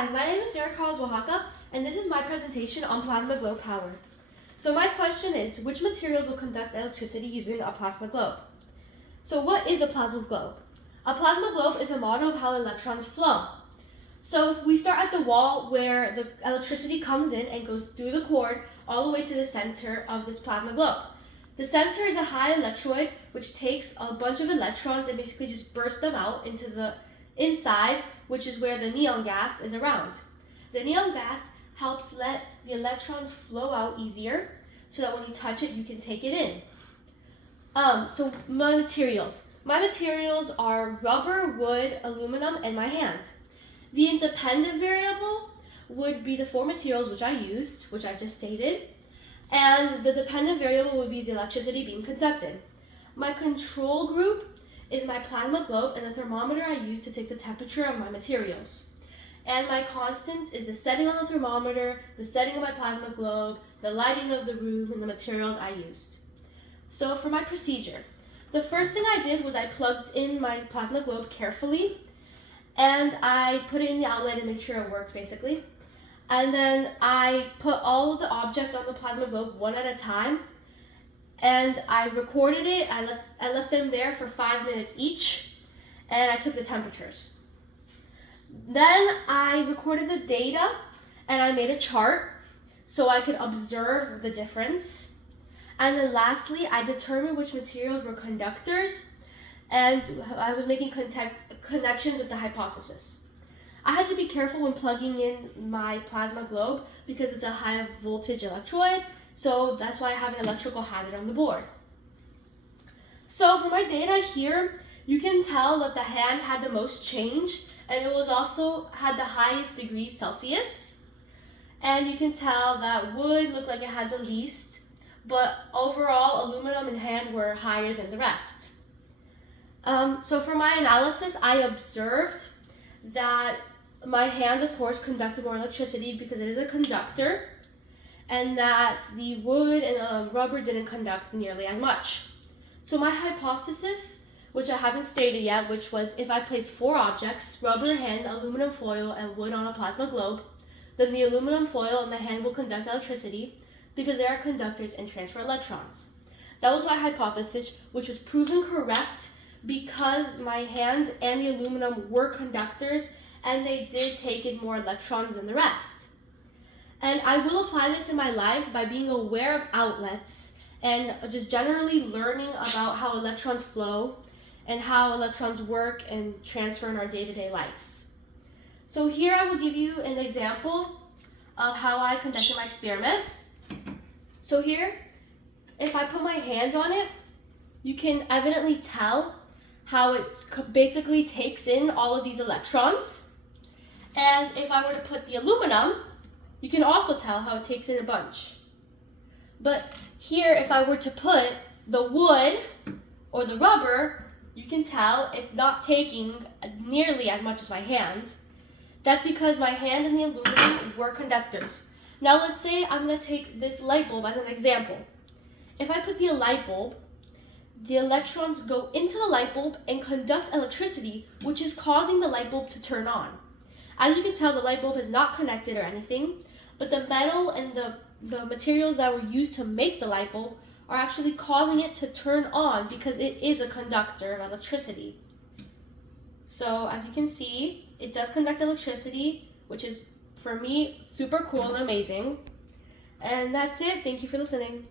Hi, my name is Sarah Carlos Oaxaca, and this is my presentation on plasma globe power. So my question is, which materials will conduct electricity using a plasma globe? So what is a plasma globe? A plasma globe is a model of how electrons flow. So we start at the wall where the electricity comes in and goes through the cord all the way to the center of this plasma globe. The center is a high electroid which takes a bunch of electrons and basically just bursts them out into the inside, which is where the neon gas is around. The neon gas helps let the electrons flow out easier so that when you touch it, you can take it in. So my materials. My materials are rubber, wood, aluminum, and my hand. The independent variable would be the four materials which I used, which I just stated, and the dependent variable would be the electricity being conducted. My control group is my plasma globe and the thermometer I use to take the temperature of my materials. And my constant is the setting on the thermometer, the setting of my plasma globe, the lighting of the room, and the materials I used. So for my procedure, the first thing I did was I plugged in my plasma globe carefully, and I put it in the outlet and make sure it worked basically. And then I put all of the objects on the plasma globe one at a time, and I recorded it. I left them there for 5 minutes each, and I took the temperatures. Then I recorded the data, and I made a chart so I could observe the difference. And then lastly, I determined which materials were conductors, and I was making connections with the hypothesis. I had to be careful when plugging in my plasma globe because it's a high voltage electroide, so that's why I have an electrical hazard on the board. So for my data here, you can tell that the hand had the most change, and it was also had the highest degrees Celsius. And you can tell that wood looked like it had the least, but overall aluminum and hand were higher than the rest. So for my analysis, I observed that my hand, of course, conducted more electricity because it is a conductor, and that the wood and rubber didn't conduct nearly as much. So my hypothesis, which I haven't stated yet, which was if I place 4 objects, rubber hand, aluminum foil, and wood on a plasma globe, then the aluminum foil and the hand will conduct electricity because they are conductors and transfer electrons. That was my hypothesis, which was proven correct because my hand and the aluminum were conductors and they did take in more electrons than the rest. And I will apply this in my life by being aware of outlets and just generally learning about how electrons flow and how electrons work and transfer in our day-to-day lives. So here I will give you an example of how I conducted my experiment. So here, if I put my hand on it, you can evidently tell how it basically takes in all of these electrons. And if I were to put the aluminum, you can also tell how it takes in a bunch. But here, if I were to put the wood or the rubber, you can tell it's not taking nearly as much as my hand. That's because my hand and the aluminum were conductors. Now let's say I'm going to take this light bulb as an example. If I put the light bulb, the electrons go into the light bulb and conduct electricity, which is causing the light bulb to turn on. As you can tell, the light bulb is not connected or anything, but the metal and the materials that were used to make the light bulb are actually causing it to turn on because it is a conductor of electricity. So as you can see, it does conduct electricity, which is, for me, super cool and amazing. And that's it. Thank you for listening.